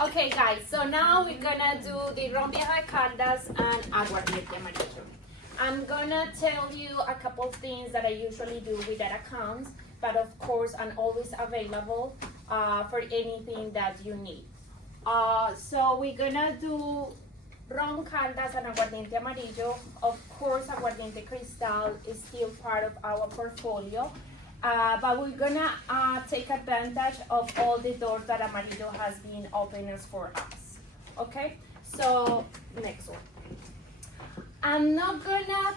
Okay, guys, so now we're gonna do the ron Viejo de Caldas and aguardiente amarillo. I'm gonna tell you a couple things that I usually do with that account, but of course I'm always available for anything that you need. So we're gonna do ron Caldas and aguardiente amarillo. Of course, aguardiente cristal is still part of our portfolio. But we're gonna take advantage of all the doors that Amarillo has been opening for us. Okay, so next one. I'm not gonna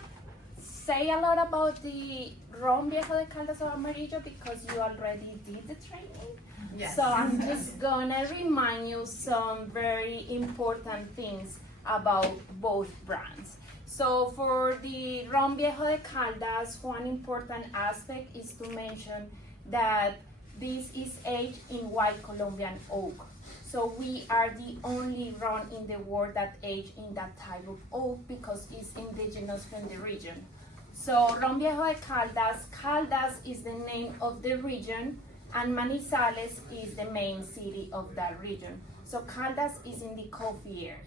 say a lot about the ron Viejo de Caldas Amarillo because you already did the training. Yes. So I'm just gonna remind you some very important things about both brands. So for the ron Viejo de Caldas, one important aspect is to mention that this is aged in white Colombian oak. So we are the only ron in the world that aged in that type of oak because it's indigenous from the region. So ron Viejo de Caldas, Caldas is the name of the region and Manizales is the main city of that region. So Caldas is in the coffee area.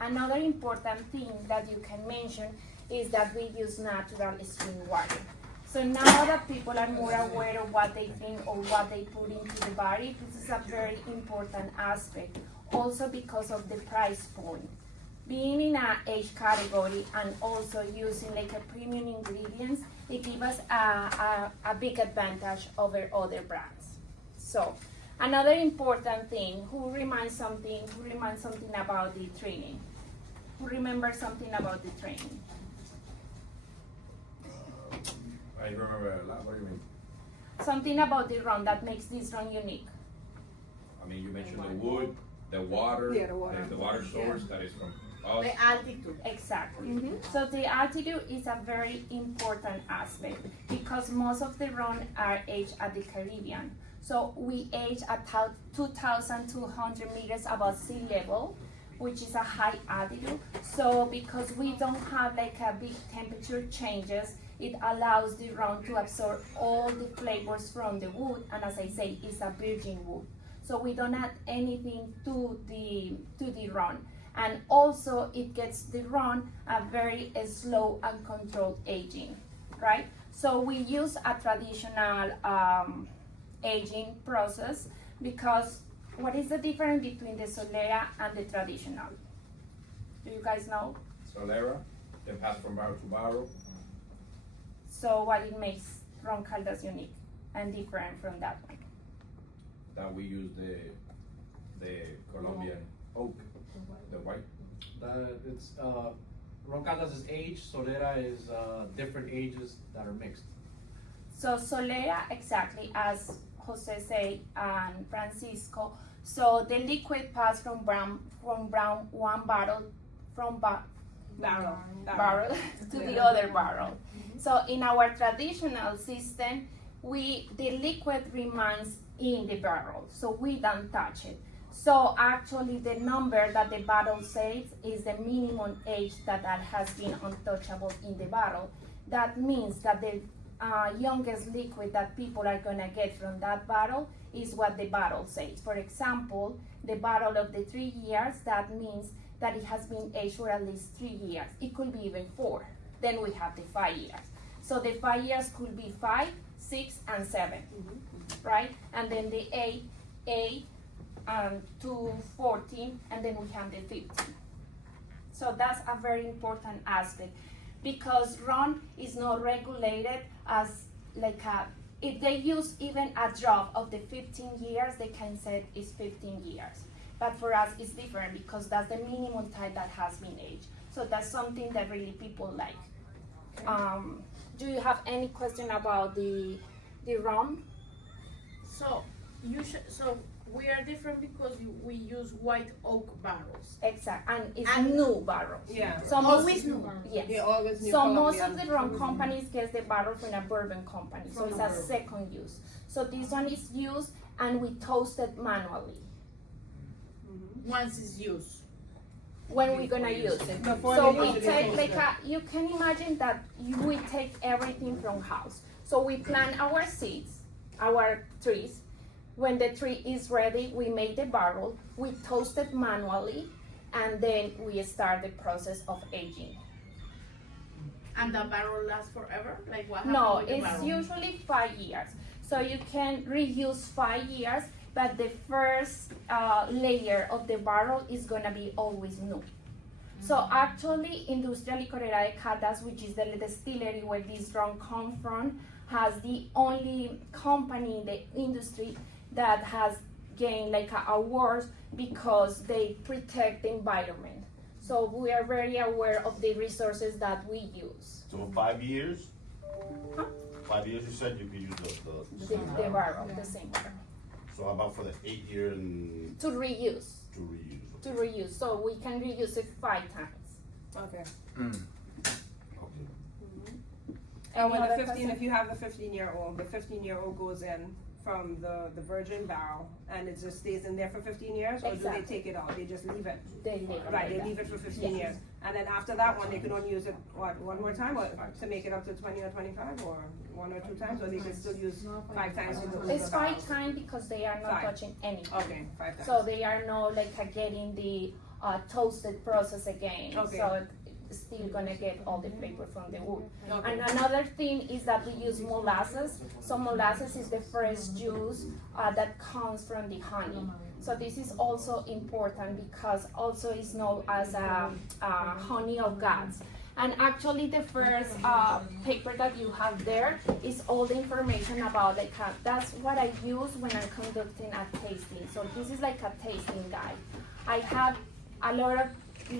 Another important thing that you can mention is that we use natural spring water. So now that people are more aware of what they drink or what they put into the body, this is a very important aspect. Also because of the price point. Being in an age category and also using like a premium ingredients, it gives us a big advantage over other brands. So another important thing, who reminds something about the training? Who remembers something about the training? I remember a lot. What do you mean? Something about the ron that makes this ron unique. I mean, you mentioned the wood, the water, the water source that is from us. The altitude. Exactly. So the altitude is a very important aspect because most of the ron are aged at the Caribbean. So we age at 2,200 meters above sea level, which is a high altitude. So because we don't have like a big temperature changes, it allows the ron to absorb all the flavors from the wood, and as I say, it's a virgin wood. So we don't add anything to the ron. And also it gets the ron a very slow and controlled aging, right? So we use a traditional aging process because what is the difference between the Solera and the traditional? Do you guys know? Solera, they pass from barrel to barrel. So what it makes ron Caldas unique and different from that one? That we use the Colombian oak, the white. It's ron Caldas is aged, Solera is different ages that are mixed. So Solera, exactly as Jose said and Francisco. So the liquid passed from brown one barrel barrel to the other barrel. So in our traditional system, the liquid remains in the barrel, so we don't touch it. So actually the number that the bottle says is the minimum age that has been untouchable in the bottle. That means that the youngest liquid that people are gonna get from that bottle is what the bottle says. For example, the bottle of the 3 years, that means that it has been aged for at least 3 years. It could be even 4. Then we have the 5 years. So the 5 years could be 5, 6, and 7, right? And then the 8 to 14, and then we have the 15. So that's a very important aspect because ron is not regulated as like if they use even a drop of the 15 years, they can say it's 15 years. But for us, it's different because that's the minimum time that has been aged. So that's something that really people like. Do you have any question about the rum? So we are different because we use white oak barrels. Exactly, and it's new barrels. Yeah, so always new. Yes. Yeah, always new. So most of the rum companies get the barrel from a bourbon company, so it's a second use. So this one is used and we toast it manually. Once it's used. When we're gonna use it. So we take like you can imagine that we take everything from house. So we plant our seeds, our trees, When the tree is ready, we make the barrel, we toast it manually, and then we start the process of aging. And the barrel lasts forever? Like what happens No, with the it's barrel? usually 5 years. So you can reuse 5 years, but the first layer of the barrel is gonna be always new. So actually, Industria Licorera de Caldas, which is the distillery where this rum comes from, has the only company in the industry that has gained like awards because they protect the environment. So we are very aware of the resources that we use. So 5 years? Huh? 5 years you said you could use The barrel, the same barrel. So how about for the 8 year and To reuse. to reuse? To reuse. So we can reuse it 5 times. Okay. Okay. And when Any the other 15, question? if you have the 15-year-old, the 15-year-old goes in from the virgin barrel and it just stays in there for 15 years, or do Exactly. they take it out? They just leave it? They leave it Right, like they that. leave it for 15 Yes. years. And then after that one, they can only use it, what, one more time, or to make it up to 20 or 25, or 1 or 2 times, or they can still use 5 times in the It's 5 times because they are not 5. touching anything. Okay, 5 times. So they are not like getting the toasted process again. Okay. So it's still gonna get all the flavor from the wood. Okay. And another thing is that we use molasses. So molasses is the first juice that comes from the honey. So this is also important because also it's known as honey of gods. And actually the first paper that you have there is all the information about like that's what I use when I'm conducting a tasting. So this is like a tasting guide. I have a lot of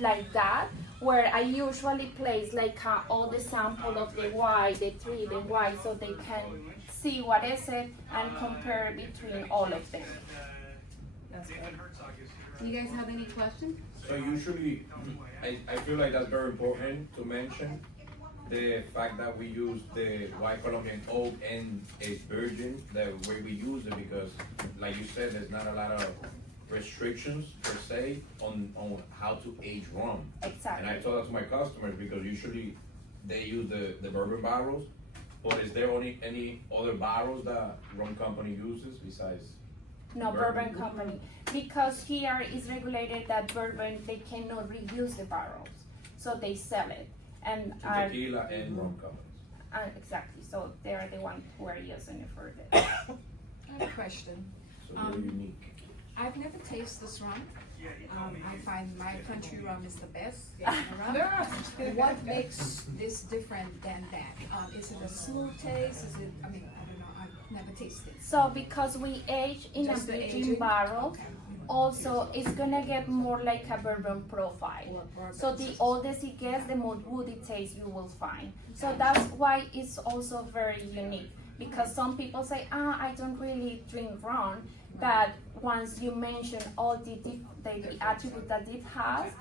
like that where I usually place like all the sample of the white, the tree, the white, so they can see what is it and compare between all of them. That's good. Do you guys have any questions? So usually, I feel like that's very important to mention, the fact that we use the white Colombian oak and a virgin, the way we use it, because like you said, there's not a lot of restrictions per se on how to age rum. Exactly. And I told that to my customers because usually they use the bourbon barrels, but is there any other barrels that rum company uses besides? No, Bourbon. bourbon company. Because here is regulated that bourbon, they cannot reuse the barrels. So they sell it. And To are, tequila and rum companies. exactly, so they're the ones who are using it for this. I have a question. So they're unique. I've never tasted this rum. I find my country rum is the best rum. What makes this different than that? Is it a smooth taste? Is it, I mean, I don't know, I've never tasted. So because we age in Just a the virgin aging? barrel, Okay. also it's gonna get more like a bourbon profile. Or bourbon. So the oldest it gets, the more woody taste you will find. So that's why it's also very unique. Because some people say, I don't really drink rum, but once you mention all the attributes that it has,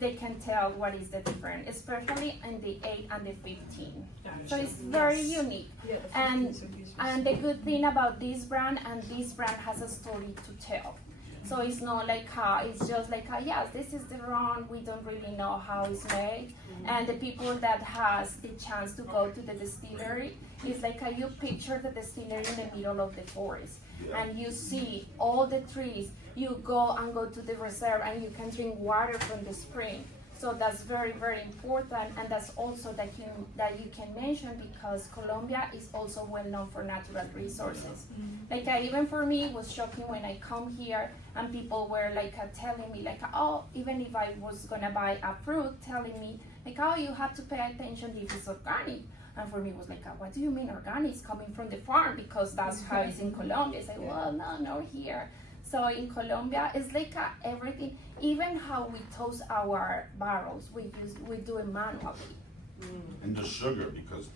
they can tell what is the difference, especially in the 8 and the 15. So it's very unique. And the good thing about this brand, and this brand has a story to tell. So it's not like it's just like yes, this is the rum, we don't really know how it's made. And the people that has the chance to go to the distillery, it's like you picture the distillery in the middle of the forest. And you see all the trees, you go to the reserve and you can drink water from the spring. So that's very, very important, and that's also that you can mention because Colombia is also well known for natural resources. Like even for me, it was shocking when I come here and people were like telling me like, oh, even if I was gonna buy a fruit, telling me like, oh, you have to pay attention if it's organic. And for me, it was like, what do you mean organic? It's coming from the farm because that's how it's in Colombia. I say, well, no, here. So in Colombia, it's like everything, even how we toast our barrels, we do it manually. And the sugar, because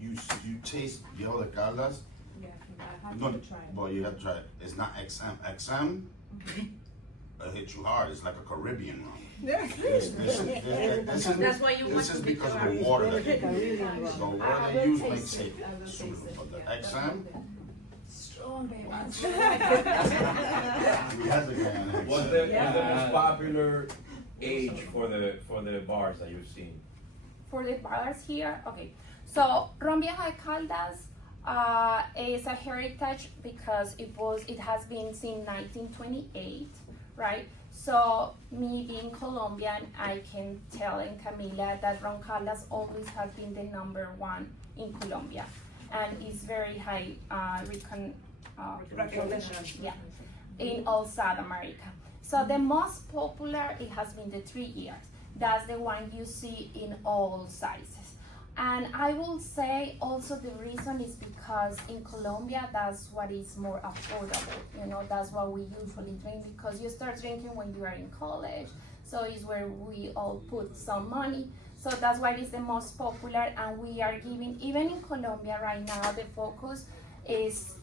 you taste Viejo de Caldas. Yeah, I have No, to try it. well, you have to try it. It's not XM. XM, it hits you hard. It's like a Caribbean rum. This is That's why you want this to is be because of Caribbean. the water that they use. The I water will they use taste makes it. it I will super. taste it, But the yeah. XM, Strong, baby. we had the guy on XM. What's the most popular age for the bars that you've seen? For the bars here, okay. So Ron Viejo de Caldas, is a heritage because it has been since 1928, right? So me being Colombian, I can tell in Camila that Ron Caldas always has been the #1 in Colombia, and is very high Recognition. yeah, in all South America. So the most popular, it has been the 3 years. That's the one you see in all sizes. And I will say also the reason is because in Colombia, that's what is more affordable. You know, that's what we usually drink because you start drinking when you are in college. So it's where we all put some money. So that's why it's the most popular. And we are giving, even in Colombia right now, the focus is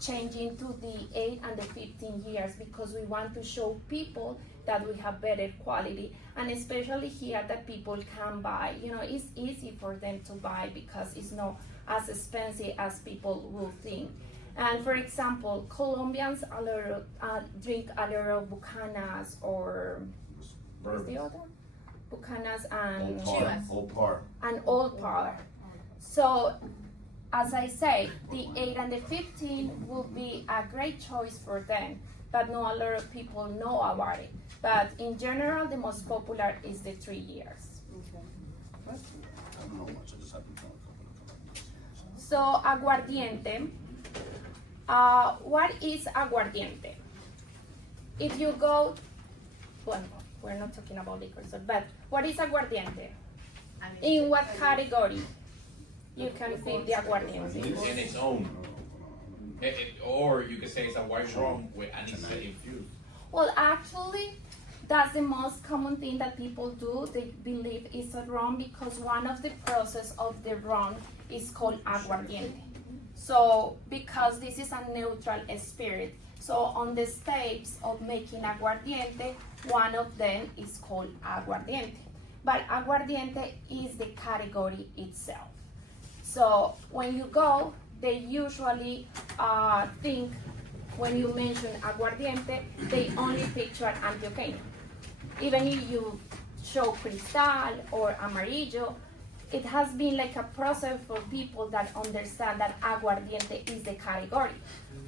changing to the 8 and the 15 years because we want to show people that we have better quality, and especially here that people can buy. You know, it's easy for them to buy because it's not as expensive as people will think. And for example, Colombians drink a lot of bucanas or what's the other? Bucanas and Old Par. So as I say, the 8 and the 15 will be a great choice for them, but not a lot of people know about it. But in general, the most popular is the 3 years. I don't know much, I just happen to know a couple of So aguardiente, what is aguardiente? If you go, well, we're not talking about liquor, so, but what is aguardiente? In what category you can fit the aguardiente? In its own. Or you could say it's a white rum with anisette infused. Well, actually, that's the most common thing that people do. They believe it's a rum because one of the process of the rum is called aguardiente. So, because this is a neutral spirit, so on the steps of making aguardiente, one of them is called aguardiente. But aguardiente is the category itself. So when you go, they usually think when you mention aguardiente, they only picture Antioqueño. Even if you show Cristal or Amarillo, it has been like a process for people that understand that aguardiente is the category.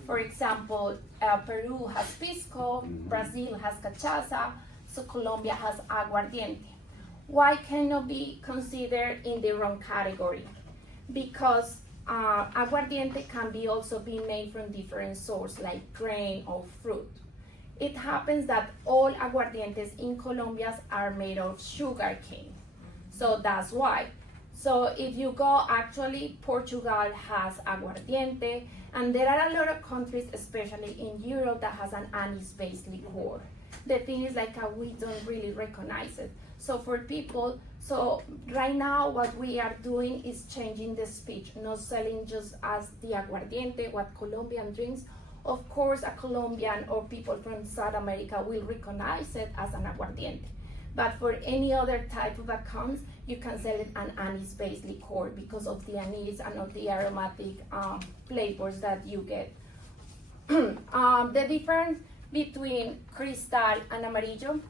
For example, Peru has pisco, Brazil has cachaça, so Colombia has aguardiente. Why cannot be considered in the wrong category? Because aguardiente can be also be made from different sources like grain or fruit. It happens that all aguardientes in Colombia are made of sugar cane. So that's why. So if you go, actually, Portugal has aguardiente, and there are a lot of countries, especially in Europe, that has an anise-based liqueur. The thing is like we don't really recognize it. So for people, so right now what we are doing is changing the speech, not selling just as the aguardiente, what Colombian drinks. Of course, a Colombian or people from South America will recognize it as an aguardiente. But for any other type of accounts, you can sell it an anise-based liqueur because of the anise and of the aromatic flavors that you get. The difference between Cristal and Amarillo.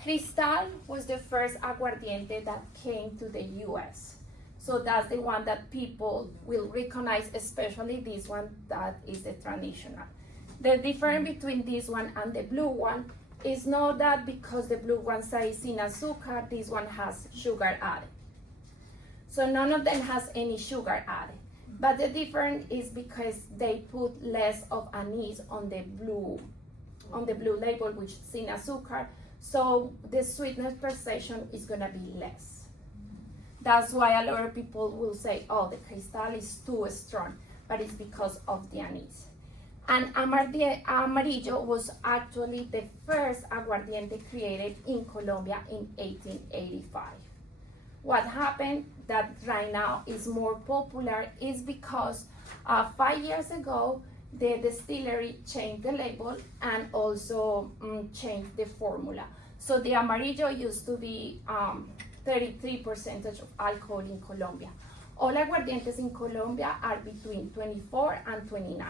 Cristal was the first aguardiente that came to the US. So that's the one that people will recognize, especially this one that is the traditional. The difference between this one and the blue one is not that because the blue one says sin azúcar, this one has sugar added. So none of them has any sugar added. But the difference is because they put less of anise on the blue label, which is sin azúcar. So the sweetness perception is gonna be less. That's why a lot of people will say, oh, the Cristal is too strong, but it's because of the anise. And Amarillo was actually the first aguardiente created in Colombia in 1885. What happened that right now is more popular is because 5 years ago, the distillery changed the label and also changed the formula. So the Amarillo used to be 33% of alcohol in Colombia. All aguardientes in Colombia are between 24 and 29.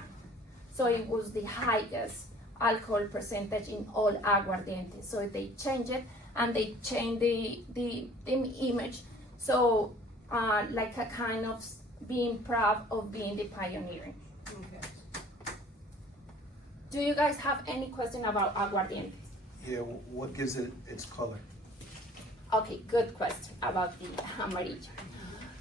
So it was the highest alcohol percentage in all aguardientes. So they changed it and they changed the image. So like a kind of being proud of being the pioneering. Okay. Do you guys have any question about aguardiente? Yeah, what gives it its color? Okay, good question about the amarillo.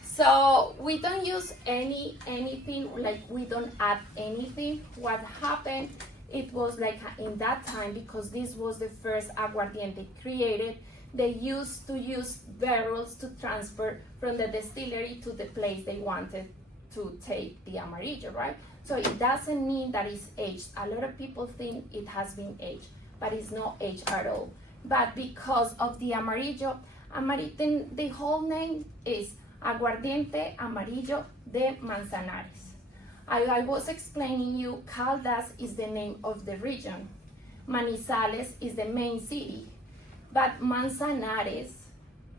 So we don't use anything, like we don't add anything. What happened, it was like in that time, because this was the first aguardiente created, they used to use barrels to transfer from the distillery to the place they wanted to take the amarillo, right? So it doesn't mean that it's aged. A lot of people think it has been aged, but it's not aged at all. But because of the amarillo, the whole name is Aguardiente Amarillo de Manzanares. I was explaining you, Caldas is the name of the region. Manizales is the main city. But Manzanares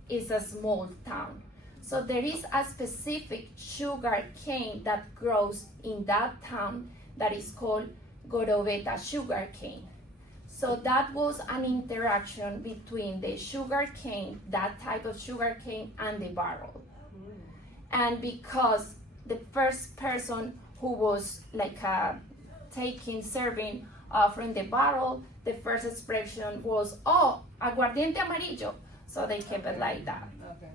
is a small town. So there is a specific sugar cane that grows in that town that is called Gorobeta sugar cane. So that was an interaction between the sugar cane, that type of sugar cane, and the barrel. And because the first person who was like serving from the barrel, the first expression was, oh, aguardiente amarillo. So they kept it like that. Okay.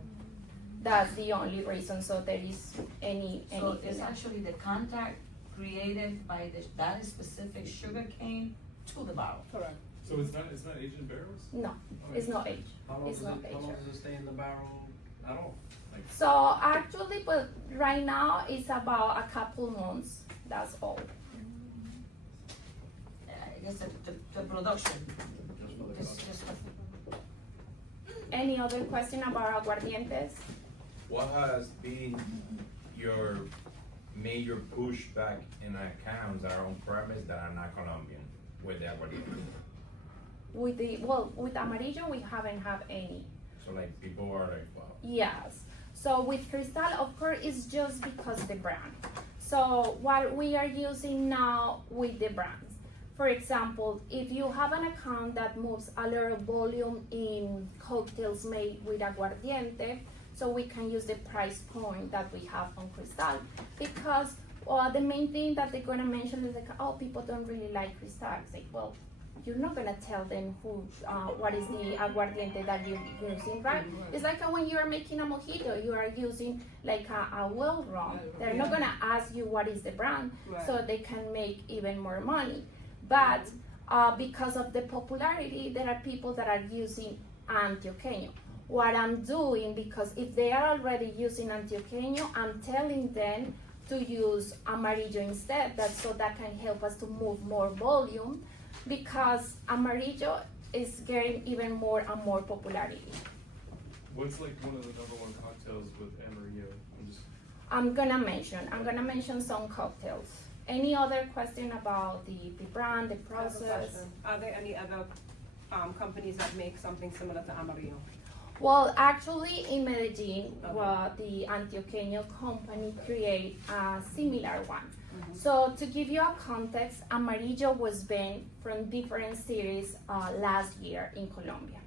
That's the only reason. So there is So anything it's else. actually the contact created by that specific sugar cane to the barrel. Correct. So it's not aged in barrels? No, it's not aged. How long It's does not it, how long aged. does it stay in the barrel at all? Like, So actually, but right now it's about a couple months. That's all. I guess the production just for the is production? just Any other question about aguardientes? What has been your major pushback in accounts that are on premise that are not Colombian with the aguardiente? With amarillo we haven't have any. So like people are like, wow. Yes. So with Cristal, of course, it's just because the brand. So what we are using now with the brands, for example, if you have an account that moves a lot of volume in cocktails made with aguardiente, so we can use the price point that we have on Cristal, because the main thing that they're gonna mention is like, oh, people don't really like Cristal. It's like, well, you're not gonna tell them what is the aguardiente that you're using, right? It's like when you are making a mojito, you are using like a well rum. They're not gonna ask you what is the brand, Right. so they can make even more money. But because of the popularity, there are people that are using Antioqueño. What I'm doing, because if they are already using Antioqueño, I'm telling them to use Amarillo instead, that can help us to move more volume, because Amarillo is getting even more and more popularity. What's like one of the #1 cocktails with Amarillo? I'm gonna mention some cocktails. Any other question about the brand, the I have a process? question. Are there any other companies that make something similar to Amarillo? Well, actually, in Medellin, the Antioqueño company create a similar one. So to give you a context, Amarillo was banned from different cities last year in Colombia.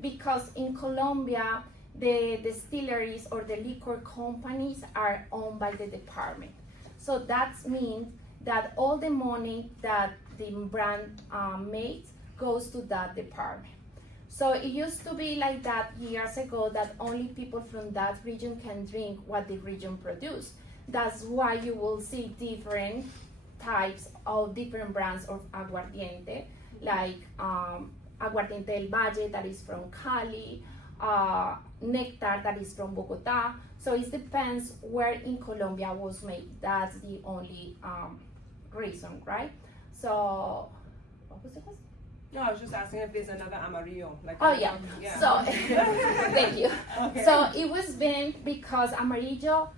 Because in Colombia, the distilleries or the liquor companies are owned by the department. So that means that all the money that the brand makes goes to that department. So it used to be like that years ago, that only people from that region can drink what the region produces. That's why you will see different types of different brands of aguardiente, like Aguardiente del Valle that is from Cali, Nectar that is from Bogota. So it depends where in Colombia was made. That's the only reason, right? So, what was the question? No, I was just asking if there's another Amarillo. Like Oh yeah. So thank you. Okay. So it was been because Amarillo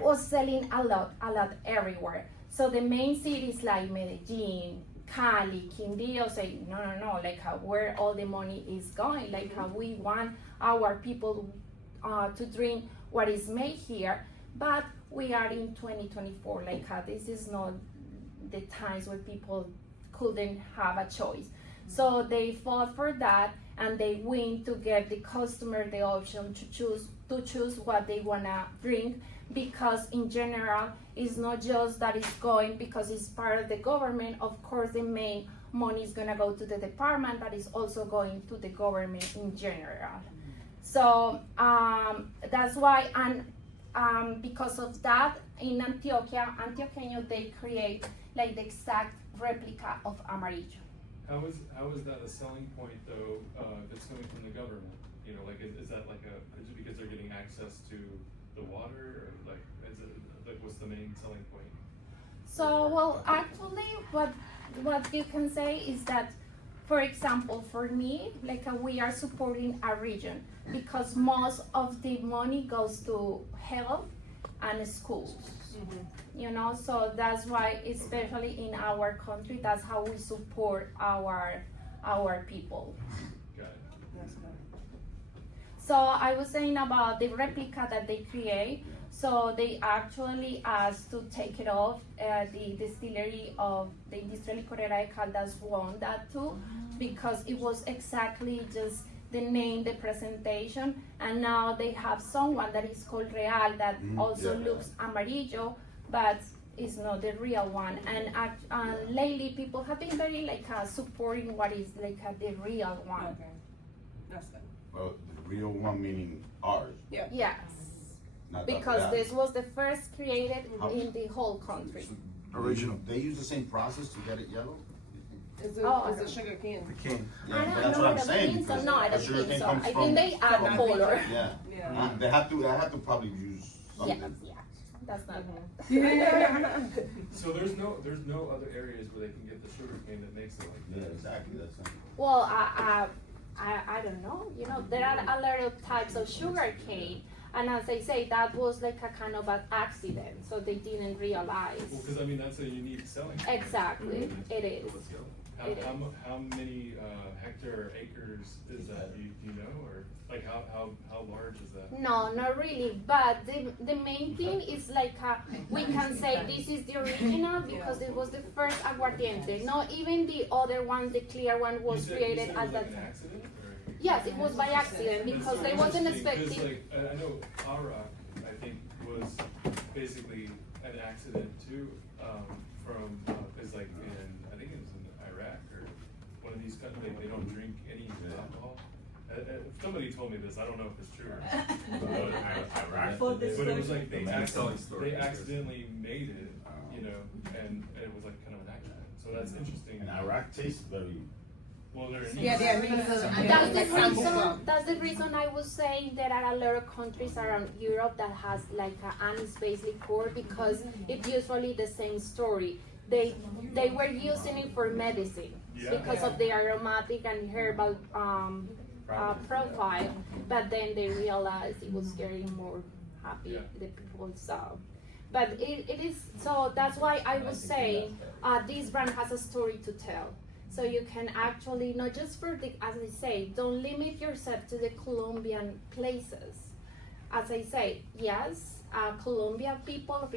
was selling a lot everywhere. So the main cities like Medellin, Cali, Quindío say no, like where all the money is going, like we want our people to drink what is made here, but we are in 2024, like this is not the times where people couldn't have a choice. So they fought for that, and they win to give the customer the option to choose what they wanna drink, because in general, it's not just that it's going because it's part of the government. Of course, the main money is gonna go to the department, but it's also going to the government in general. So that's why, and because of that, in Antioqueño, they create like the exact replica of Amarillo. How is that a selling point though, if it's coming from the government? You know, like, is that like is it because they're getting access to the water, or like, is it, like, what's the main selling point? So, well, actually, what you can say is that, for example, for me, like we are supporting a region because most of the money goes to health and schools. You know, so that's why, especially in our country, that's how we support our people. Got it. That's good. So I was saying about the replica that they create. So they actually asked to take it off. The distillery of the Industria Licorera de Caldas won that too, because it was exactly just the name, the presentation, and now they have someone that is called Real that also looks amarillo, but it's not the real one. And lately people have been very like supporting what is like the real one. Okay. That's good. Well, the real one meaning ours. Yeah. Yes, Not that because bad. this was the first created in the whole country. Original. They use the same process to get it yellow? Is it, Oh, is it sugar cane? The cane. Yeah, I but don't that's know what I'm the saying. beans, so because no, I the don't sugar think cane so. comes I from- think they add from color. Yeah. Yeah. They have to probably use Yes, something. yeah, that's not So there's no other areas where they can get the sugar cane that makes it like Yeah, that. exactly. That's something. Well, I don't know. You know, there are a lot of types of sugar cane, and as I say, that was like a kind of an accident, so they didn't realize. Well, because I mean that's a unique selling point. Exactly, it is. How many hectare or acres is that? Do you know, or like how large is that? No, not really. But the main thing is like we can say this is the original because it was the first aguardiente. No, even the other one, the clear one, was You created said at it was that like an time. accident, or? Yes, it was by accident because they wasn't Because, expecting. like, I know Arak, I think, was basically an accident too, from, cause like I think it was in Iraq or one of these countries, they don't drink any alcohol. Somebody told me this, I don't know if it's true or not. But it was like they accidentally made it, you know, and it was like kind of an accident, so that's interesting. And Iraq tastes very. Well, they're Yeah, they are because That's the reason I was saying there are a lot of countries around Europe that has like an anise-based liqueur because it's usually the same story. They were using it for medicine because of the aromatic and herbal profile, but then they realized it was getting more happy the people saw. But it is so that's why I was saying this brand has a story to tell. So you can actually, not just for the, as I say, don't limit yourself to the Colombian places. As I say, yes, Colombian people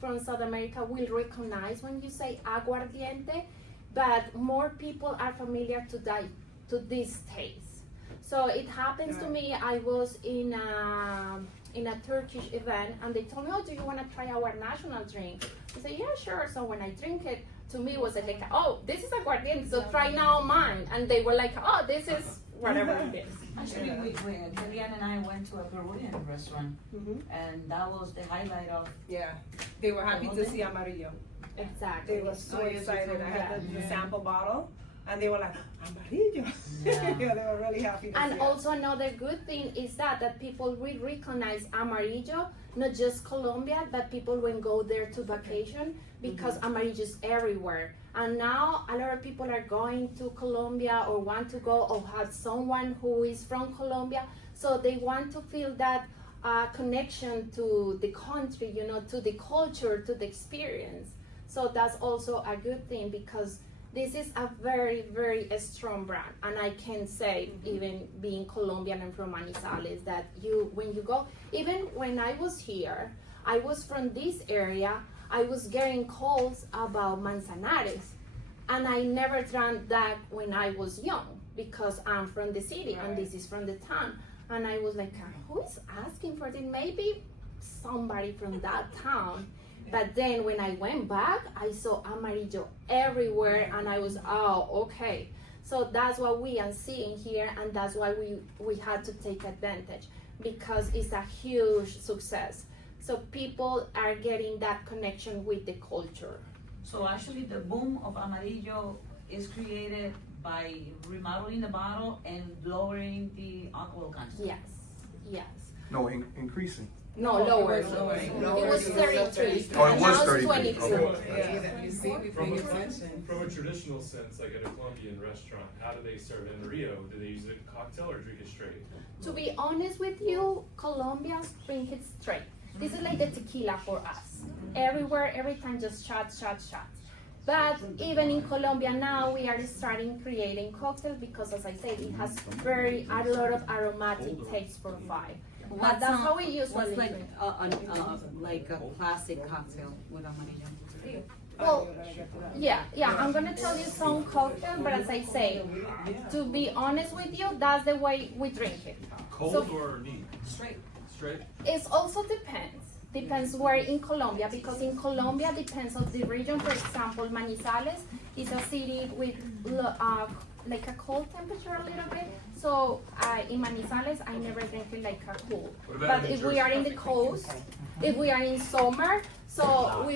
from South America will recognize when you say aguardiente, but more people are familiar to this taste. So it happens to me, I was in a Turkish event and they told me, oh, do you want to try our national drink? I said, yeah, sure. So when I drink it, to me it was like, oh, this is aguardiente, so try now mine. And they were like, oh, this is whatever it is. Actually, Helena and I went to a Peruvian restaurant, and that was the highlight of. Yeah, they were happy to see Amarillo. Exactly. They were so excited. I had the sample bottle, and they were like, Amarillo. Yeah, they were really happy to see And it. also another good thing is that people will recognize Amarillo, not just Colombia, but people will go there to vacation because Amarillo is everywhere. And now a lot of people are going to Colombia or want to go or have someone who is from Colombia. So they want to feel that connection to the country, you know, to the culture, to the experience. So that's also a good thing because this is a very, very strong brand. And I can say, even being Colombian and from Manizales, that when you go, even when I was here, I was from this area, I was getting calls about Manzanares. And I never drank that when I was young because I'm from the city and this is from the town. And I was like, who is asking for it? Maybe somebody from that town. But then when I went back, I saw Amarillo everywhere, and I was, oh, okay. So that's what we are seeing here, and that's why we had to take advantage, because it's a huge success. So people are getting that connection with the culture. So actually, the boom of Amarillo is created by remodeling the bottle and lowering the alcohol content. Yes, yes. No, increasing. No, lower. It was lower. It was 33. Oh, it and was now 33. it's 22. Okay. From a traditional sense, like at a Colombian restaurant, how do they serve it in Rio? Do they use it in cocktail or drink it straight? To be honest with you, Colombians drink it straight. This is like the tequila for us. Everywhere, every time, just shots. But even in Colombia now, we are starting creating cocktails because, as I said, it has a lot of aromatic taste profile. But that's how we usually What's like drink. like a classic cocktail with Amarillo? Well, yeah, I'm gonna tell you some cocktails, but as I say, to be honest with you, that's the way we drink it. Cold or neat? Straight. Straight? It also depends where in Colombia, because in Colombia depends on the region. For example, Manizales is a city with like a cold temperature a little bit. So in Manizales, I never drink it like a cool. But if we are in the coast, if we are in summer, so we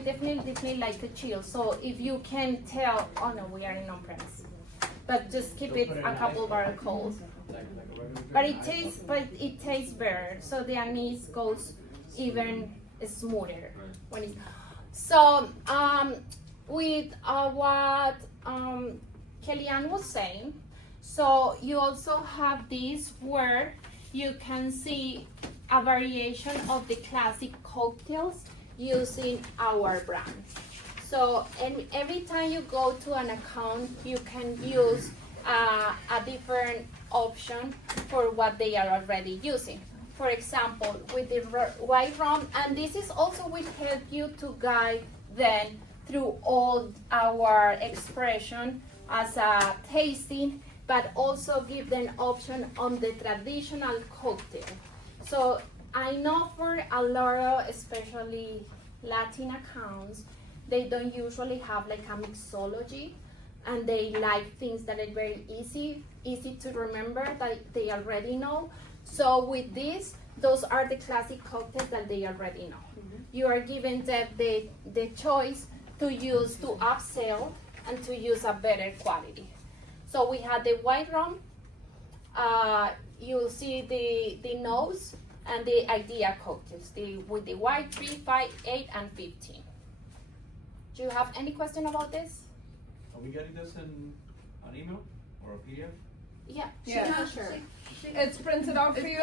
definitely like a chill. So if you can tell, oh no, we are in on-premise, but just keep it a couple bar cold. But it tastes better. So the anise goes even smoother when it's. So with what Kellyanne was saying, so you also have this where you can see a variation of the classic cocktails using our brand. So every time you go to an account, you can use a different option for what they are already using. For example, with the white rum, and this is also will help you to guide them through all our expression as a tasting, but also give them option on the traditional cocktail. So I know for a lot of, especially Latin accounts, they don't usually have like a mixology, and they like things that are very easy to remember, that they already know. So with this, those are the classic cocktails that they already know. Mm-hmm. You are given the choice to use to upsell and to use a better quality. So we have the white rum. You see the nose and the idea cocktails, with the white 3, 5, 8, and 15. Do you have any question about this? Are we getting this in an email or a PDF? Yeah. Sure. It's printed out for you,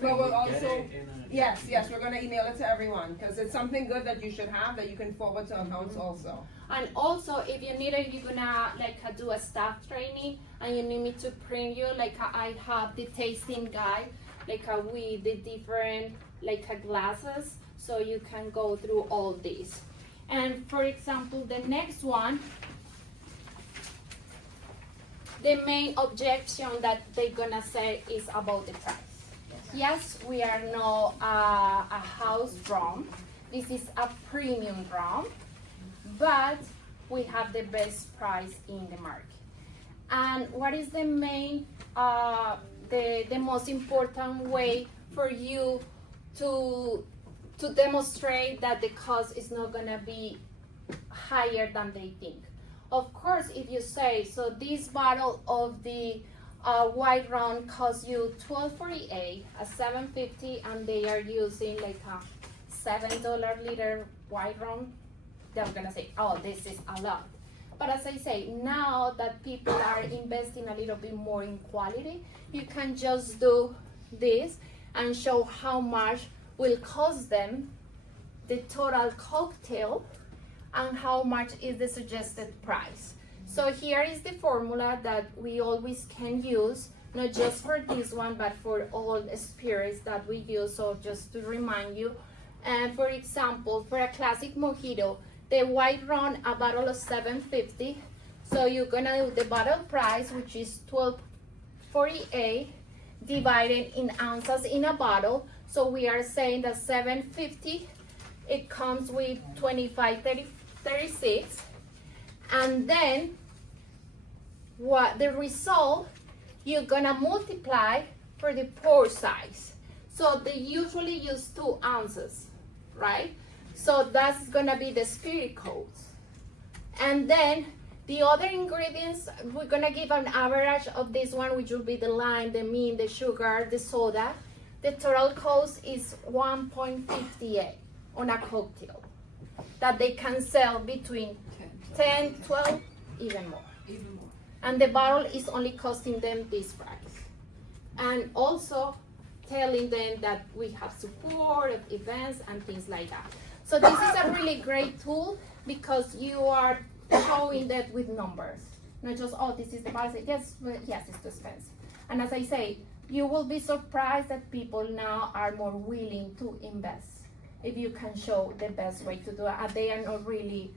but we'll also, yes, we're gonna email it to everyone, because it's something good that you should have that you can forward to accounts also. And also, if you need it, you're gonna do a staff training, and you need me to print you, I have the tasting guide, with the different glasses, so you can go through all these. And for example, the next one, the main objection that they're gonna say is about the price. Yes, we are not a house rum. This is a premium rum, but we have the best price in the market. And what is the main, the most important way for you to demonstrate that the cost is not gonna be higher than they think? Of course, if you say, so this bottle of the white rum costs you $12.48, a $7.50, and they are using a $7 liter white rum, they're gonna say, oh, this is a lot. But as I say, now that people are investing a little bit more in quality, you can just do this and show how much will cost them the total cocktail and how much is the suggested price. So here is the formula that we always can use, not just for this one, but for all the spirits that we use. So just to remind you, and for example, for a classic mojito, the white rum, a bottle of $7.50. So you're gonna do the bottle price, which is $12.48, divided in ounces in a bottle. So we are saying that 750, it comes with 25, 30, 36. And then what the result, you're gonna multiply for the pour size. So they usually use 2 ounces, right? So that's gonna be the spirit codes. And then the other ingredients, we're gonna give an average of this one, which will be the lime, the mint, the sugar, the soda. The total cost is 1.58 on a cocktail that they can sell between 10, 12, even more. And the bottle is only costing them this price. And also telling them that we have support of events and things like that. So this is a really great tool because you are showing that with numbers, not just, oh, this is the price. Yes, it's too expensive. And as I say, you will be surprised that people now are more willing to invest if you can show the best way to do it. And they are not really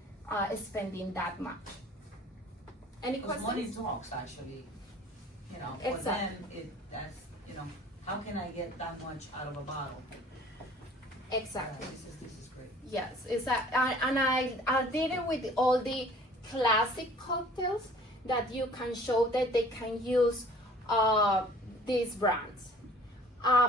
spending that much. Any Because questions? money talks, actually, you know, for Exactly. them, that's, you know, how can I get that much out of a bottle? Exactly. This is great. Yes, and I did it with all the classic cocktails that you can show that they can use these brands.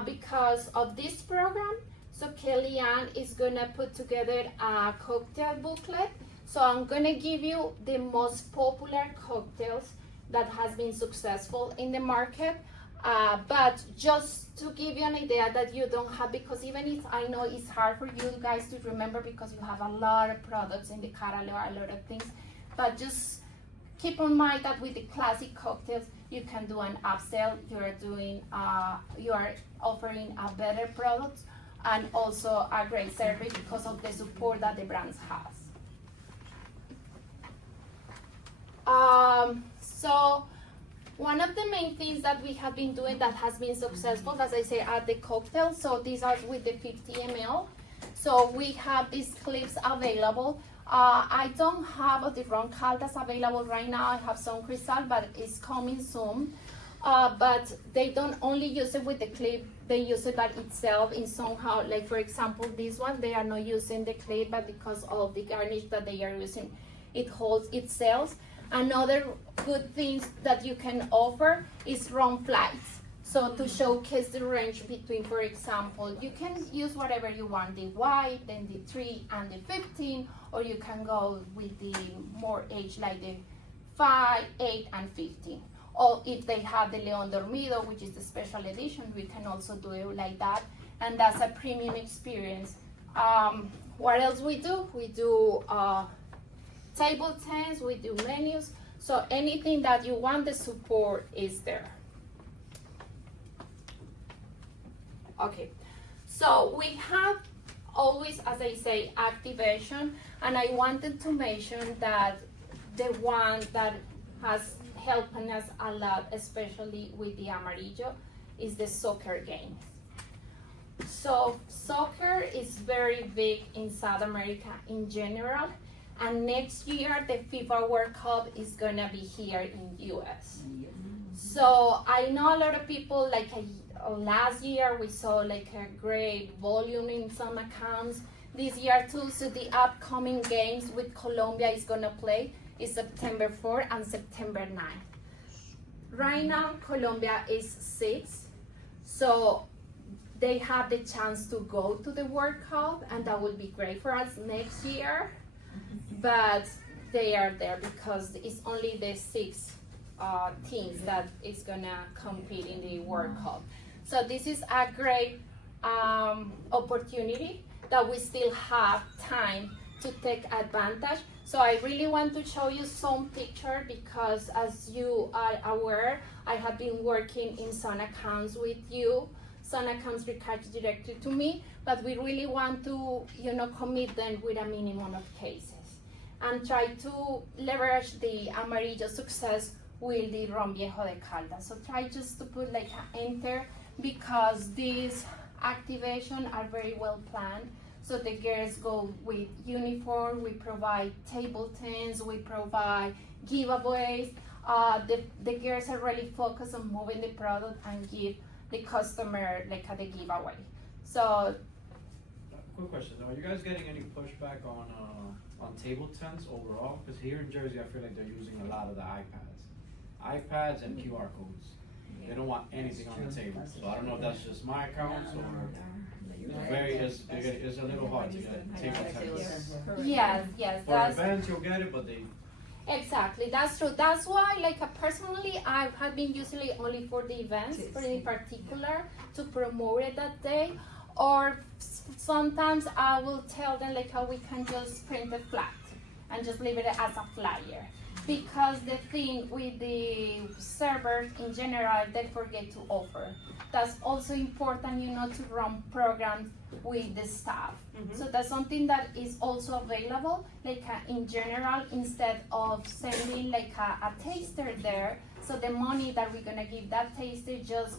Because of this program, so Kellyanne is gonna put together a cocktail booklet. So I'm gonna give you the most popular cocktails that has been successful in the market. But just to give you an idea that you don't have, because even if I know it's hard for you guys to remember because you have a lot of products in the catalog, a lot of things, but just keep in mind that with the classic cocktails, you can do an upsell. You are offering a better product and also a great service because of the support that the brands has. So one of the main things that we have been doing that has been successful, as I say, are the cocktails. So these are with the 50 ml. So we have these clips available. I don't have the Ron Caldas available right now. I have some Crystal, but it's coming soon. But they don't only use it with the clip, they use it by itself in somehow, like for example, this one, they are not using the clip, but because of the garnish that they are using, it holds itself. Another good thing that you can offer is rum flights. So to showcase the range between, for example, you can use whatever you want, the white, then the 3 and the 15, or you can go with the more age like the 5, 8, and 15. Or if they have the León Dormido, which is the special edition, we can also do it like that. And that's a premium experience. What else we do? We do table tents, we do menus. So anything that you want, the support is there. Okay, so we have always, as I say, activation, and I wanted to mention that the one that has helped us a lot, especially with the Amarillo, is the soccer game. So soccer is very big in South America in general, and next year the FIFA World Cup is gonna be here in US. So I know a lot of people, like last year we saw like a great volume in some accounts. This year too, so the upcoming games with Colombia is gonna play is September 4 and September 9. Right now Colombia is 6, so they have the chance to go to the World Cup, and that will be great for us next year. But they are there because it's only the 6 teams that is gonna compete in the World Cup. So this is a great opportunity that we still have time to take advantage. So I really want to show you some picture because as you are aware, I have been working in some accounts with you. Some accounts recharge directly to me, but we really want to, commit them with a minimum of cases and try to leverage the Amarillo success with the Ron Viejo de Caldas. So try just to put like an enter because these activations are very well planned. So the girls go with uniform, we provide table tents, we provide giveaways. The girls are really focused on moving the product and give the customer like the giveaway. So Quick question, are you guys getting any pushback on table tents overall? Because here in Jersey, I feel like they're using a lot of the iPads and QR codes. They don't want anything on the table. So I don't know if that's just my accounts or it's a little hard to get table tents. yes, For that's events, you'll get it, but they. exactly, that's true. That's why, like, personally, I have been usually only for the events, for in particular, to promote it that day. Or sometimes I will tell them, like, how we can just print it flat and just leave it as a flyer. Because the thing with the servers in general, they forget to offer. That's also important, to run programs with the staff. So that's something that is also available, like in general, instead of sending like a taster there. So the money that we're gonna give that taster just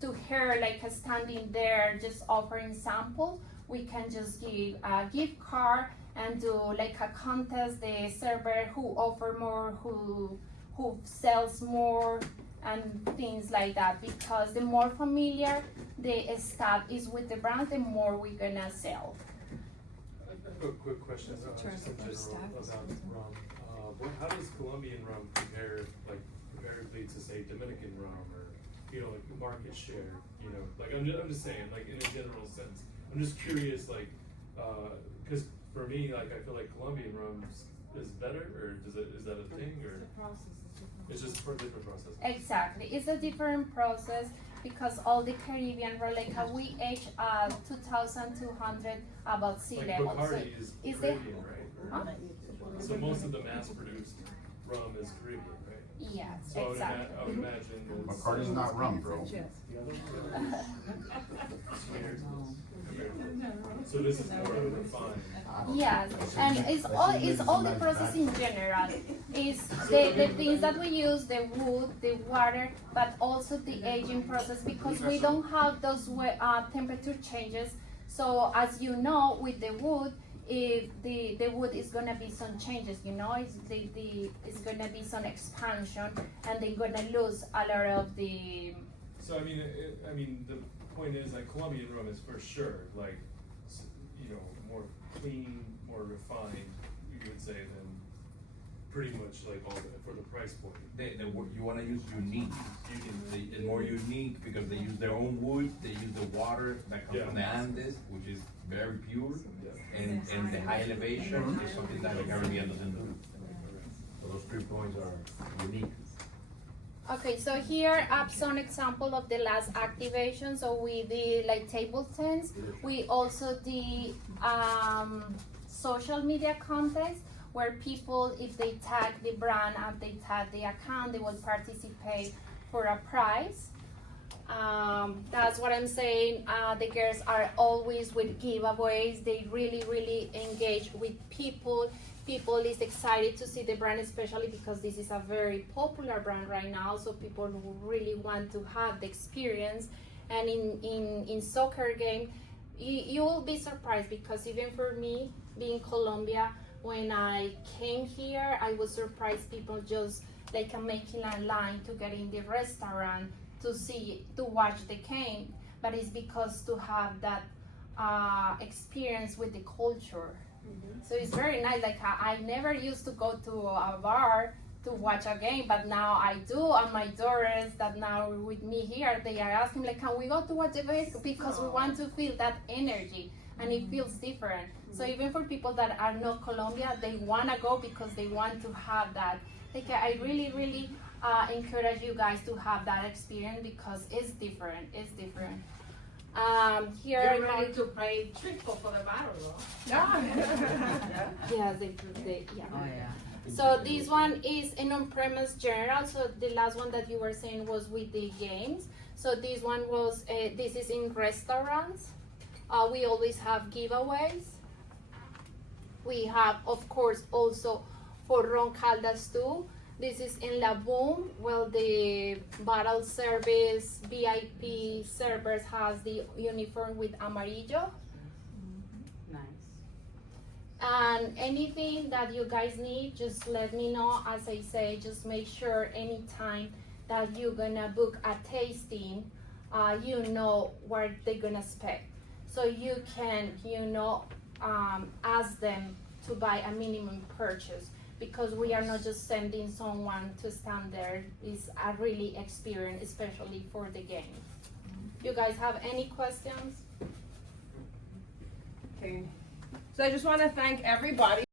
to her, like standing there, just offering samples, we can just give a gift card and do like a contest, the server who offer more, who sells more, and things like that. Because the more familiar the staff is with the brand, the more we're gonna sell. I have a quick question, just in general about rum. How does Colombian rum compare, like, comparatively to, say, Dominican rum, or, like market share? Like I'm just saying, like, in a general sense. I'm just curious, like, because for me, like, I feel like Colombian rum is better, or is that a thing, or it's just for a different process? Exactly, it's a different process because all the Caribbean rum, like we age 2,200 above sea Like level. Bacardi is is Caribbean, right? Huh? So most of the mass-produced rum is Caribbean, right? Yes, So exactly. I would imagine it's, Bacardi's not rum, bro. so this is more refined. Yes, and it's all the process in general. It's the things that we use, the wood, the water, but also the aging process, because we don't have those temperature changes. So as you know, with the wood, if the wood is gonna be some changes, it's gonna be some expansion, and they're gonna lose a lot of the. So I mean, the point is, like, Colombian rum is for sure, like, more clean, more refined, you would say, than pretty much like all for the price point. The word you want to use unique. It's more unique because they use their own wood. They use the water that comes from the Andes, which is very pure, and the high elevation is something that the Caribbean doesn't do. So those 3 points are unique. Okay, so here are some example of the last activation. So we did like table tents. We also did social media contest where people, if they tag the brand and they tag the account, they will participate for a prize. That's what I'm saying. The girls are always with giveaways. They really engage with people. People is excited to see the brand, especially because this is a very popular brand right now. So people who really want to have the experience. And in soccer game, you will be surprised, because even for me, being Colombia, when I came here, I was surprised people just like making a line to get in the restaurant to watch the game. But it's because to have that experience with the culture. So it's very nice. Like I never used to go to a bar to watch a game, but now I do. And my daughters that now with me here, they are asking, like, can we go to watch the game? Because we want to feel that energy, and it feels different. So even for people that are not Colombia, they want to go because they want to have that. Like I really encourage you guys to have that experience, because it's different. It's different. Here You're I ready have to pay triple for the bottle, though. yeah, they yeah. Oh, yeah. So this one is an on-premise general. So the last one that you were saying was with the games. So this one was, this is in restaurants. We always have giveaways. We have, of course, also for Ron Caldas too. This is in La Boom. Well, the bottle service VIP servers has the uniform with amarillo. Nice. And anything that you guys need, just let me know. As I say, just make sure anytime that you're gonna book a tasting, you know what they're gonna expect. So you can, ask them to buy a minimum purchase, because we are not just sending someone to stand there. It's a really experience, especially for the game. You guys have any questions? Okay. So I just want to thank everybody.